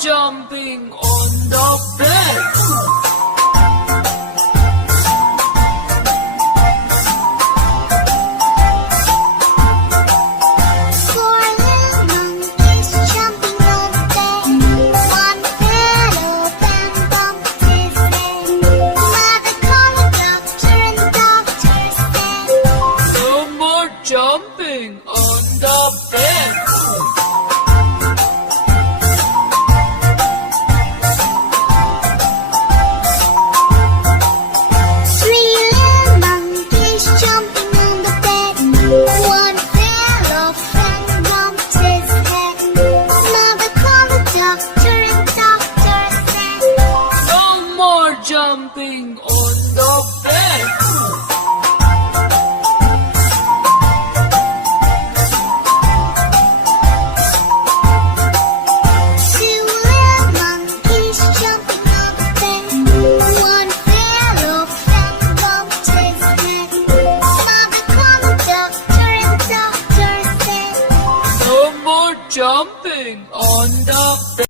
Jumping on the bed. Four little monkeys jumping on the bed. One fell off and bumped his head. Mother called the doctor and the doctor said, No more jumping on the bed. Three little monkeys jumping on the bed. One fell off and bumped his head. Mother called the doctor and the doctor said, No more jumping on the bed. Two little monkeys jumping on the bed. One fell off and bumped his head. Mother called the doctor and the doctor said, No more jumping on the bed.